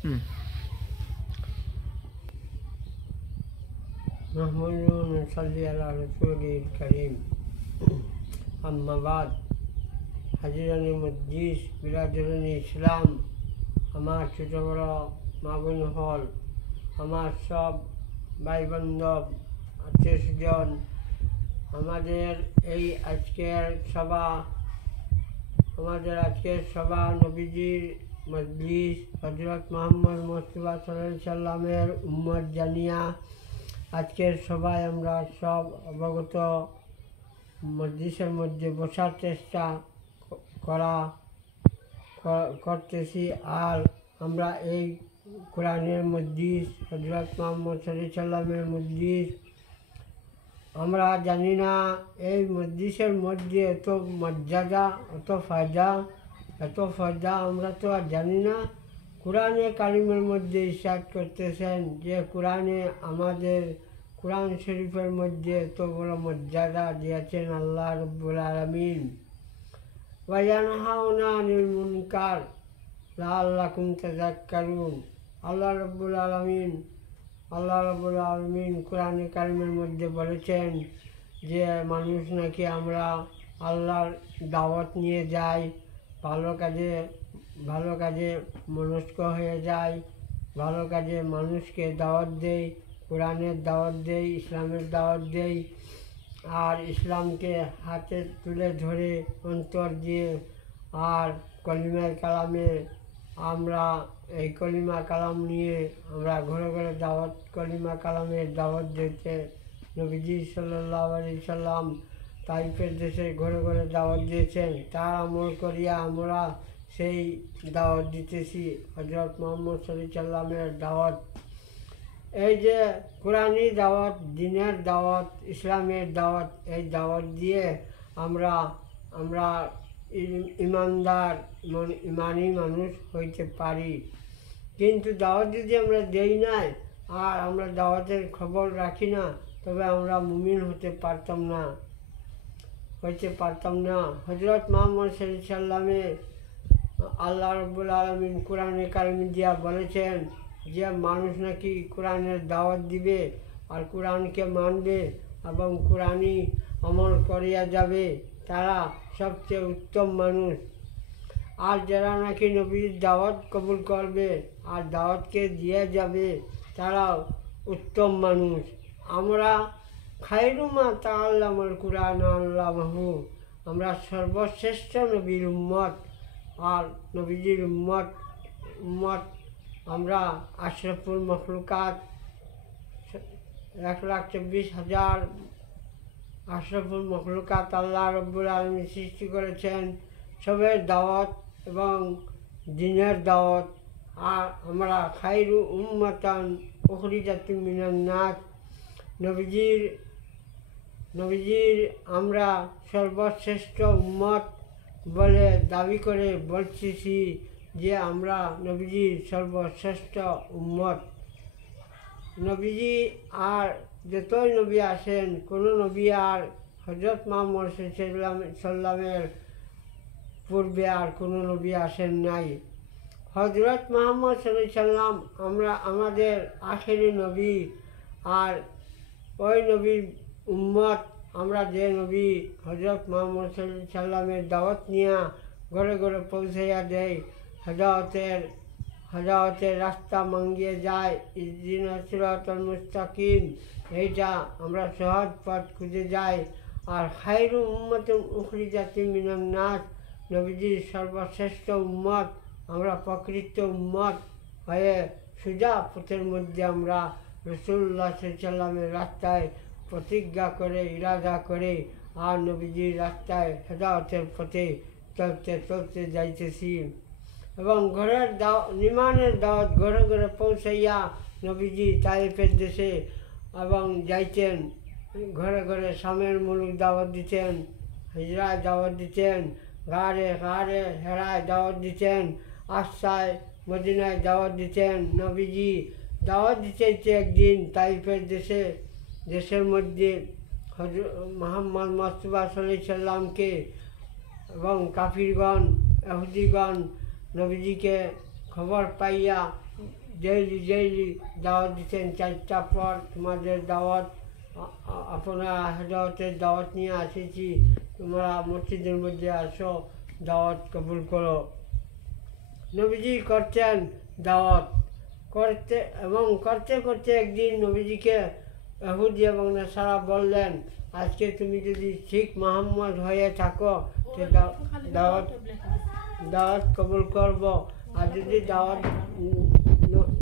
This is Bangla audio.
نحمده ونصلي على رسوله الكريم أما بعد হাজিরানি মজলিস বিরাদরানি ইসলাম আমার ছোটো বড় মা বোন হল আমার সব ভাই বান্ধব আত্মীয় স্বজন আমাদের আজকের সভা নবীজির মজলিস হযরত মুহাম্মদ মুস্তাফা সাল্লাল্লাহু আলাইহি সাল্লামের উম্মত জানিয়া আজকের সভায় আমরা সব অবগত মজলিসের মধ্যে বসার চেষ্টা করতেছি। আর আমরা এই কোরআনের মজলিস হযরত মুহাম্মদ সাল্লাল্লাহু আলাইহি সাল্লামের মজলিস আমরা জানি না এই মজলিসের মধ্যে এত মর্যাদা এত ফায়দা আমরা তো আর জানি না। কোরআনে কারিমের মধ্যে ইরশাদ করতেছেন যে আমাদের কোরআন শরীফের মধ্যে এত বড় মর্যাদা দিয়েছেন আল্লাহ রাব্বুল আলামিন। ওয়ায়ানহাউনা আনিল মুনকার লাআল্লাকুম তাযাক্কারুন। আল্লাহ রাব্বুল আলামিন কোরআনে কারিমের মধ্যে বলেছেন যে মানুষ নাকি আমরা আল্লাহর দাওয়াত নিয়ে যাই, ভালো কাজে মনস্ক হয়ে যাই, ভালো কাজে মানুষকে দাওয়াত দেই, কোরআনের দাওয়াত দেই, ইসলামের দাওয়াত দেই। আর ইসলামকে হাতে তুলে ধরে অন্তর দিয়ে আর কলিমার কালামে আমরা এই কলিমা কালাম নিয়ে আমরা ঘরে ঘরে কলিমা কালামের দাওয়াত দিতে নবীজি সাল্লাল্লাহু আলাইহি সাল্লাম তাইফের দেশে ঘরে ঘরে দাওয়াত দিয়েছেন। তার আমল করিয়া আমরা সেই দাওয়াত দিতেছি হযরত মুহাম্মদ সাল্লাল্লাহু আলাইহি সাল্লামের দাওয়াত। এই যে কোরআনি দাওয়াত, দ্বীনের দাওয়াত, ইসলামের দাওয়াত, এই দাওয়াত দিয়ে আমরা ইমানি মানুষ হইতে পারি। কিন্তু দাওয়াত যদি আমরা দেই নাই আর আমরা দাওয়াতের খবর রাখি না, তবে আমরা মুমিন হইতে পারতাম না। হযরত মুহাম্মদ সাল্লাল্লাহু আলাইহি সাল্লামে আল্লাহ রাব্বুল আলামিন কোরআনে কারিম দিয়া বলেছেন যে মানুষ নাকি কোরআনের দাওয়াত দিবে আর কোরআনকে মানবে এবং কোরআনই আমল করিয়া যাবে, তারা সবচেয়ে উত্তম মানুষ। আর যারা নাকি নবীর দাওয়াত কবুল করবে আর দাওয়াতকে দিয়ে যাবে, তারাও উত্তম মানুষ। আমরা খায়রু মা তাআল্লামাল কুরআন আল্লামাহু, আমরা সর্বশ্রেষ্ঠ নবীর উম্মত আর নবীজির উম্মত আমরা আশরাফুল মখলুকাত 1,24,000 আশরাফুল মখলুকাত আল্লাহ রাব্বুল আলামিন সৃষ্টি করেছেন সবের দাওয়াত এবং দ্বীনের দাওয়াত। আর আমরা খায়রু উম্মাতান উখরিজাত মিনান নাস, নবীজির আমরা সর্বশ্রেষ্ঠ উম্মত বলে দাবি করে বলতেছি যে আমরা নবীজির সর্বশ্রেষ্ঠ উম্মত। নবীজি আর যতই নবী আসেন, কোনো নবী আর হযরত মুহাম্মদ সাল্লাল্লাহু আলাইহি সাল্লামের পূর্বে আর কোনো নবী আসেন নাই। হযরত মুহাম্মদ সাল্লাল্লাহু আলাইহি সাল্লাম আমাদের আখেরি নবী। আর ওই নবীর উম্মত আমরা যে নবী হযরত মুহাম্মদ সাল্লাল্লাহু আলাইহি সাল্লামের দাওয়াত নিয়ে ঘরে ঘরে পৌঁছাইয়া দেয়, হেদায়েতের রাস্তা মাঙ্গিয়ে যায়, ইহদিনাস সিরাতাল মুস্তাকিম, এইটা আমরা সহজ পথ খুঁজে যাই। আর খায়রু উম্মাতিন উখরিজাত মিনান নাস, নবীজির সর্বশ্রেষ্ঠ উম্মত, আমরা প্রকৃত উম্মত হয়ে সোজা পথের মধ্যে আমরা রাসূলুল্লাহ সাল্লাল্লাহু আলাইহি সাল্লামের রাস্তায় প্রতিজ্ঞা করে ইরাদা করে আর নবীজির রাস্তায় হেদায়েতের পথে চলতে যাইতেছি। এবং নিমানের দাওয়াত ঘরে ঘরে পৌঁছাইয়া নবীজি তাইফের দেশে এবং যাইতেন, ঘরে ঘরে শামের মুলুক দাওয়াত দিতেন, হিজরায় দাওয়াত দিতেন, গাড়ে হেরায় দাওয়াত দিতেন, আশায় মদিনায় দাওয়াত দিতেন। নবীজি দাওয়াত দিতে একদিন তাইফের দেশের মধ্যে হযরত মুহাম্মদ মুস্তাফা সাল্লাল্লাহু আলাইহি সাল্লামকে এবং কাফিরগণ ইহুদিগণ নবীজিকে খবর পাইয়া ডেইলি দাওয়াত দিতেন 4টা পর তোমাদের দাওয়াত আপনারা হেদায়েতের দাওয়াত নিয়ে আসেছি, তোমরা মসজিদের মধ্যে আসো, দাওয়াত কবুল করো। নবীজি করতেন দাওয়াত করতে করতে একদিন নবীজিকে ইহুদি এবং নাসারা বললেন, আজকে তুমি যদি শিখ মোহাম্মদ হয়ে থাকো তো দাওয়াত কবুল করব, আর যদি দাওয়াত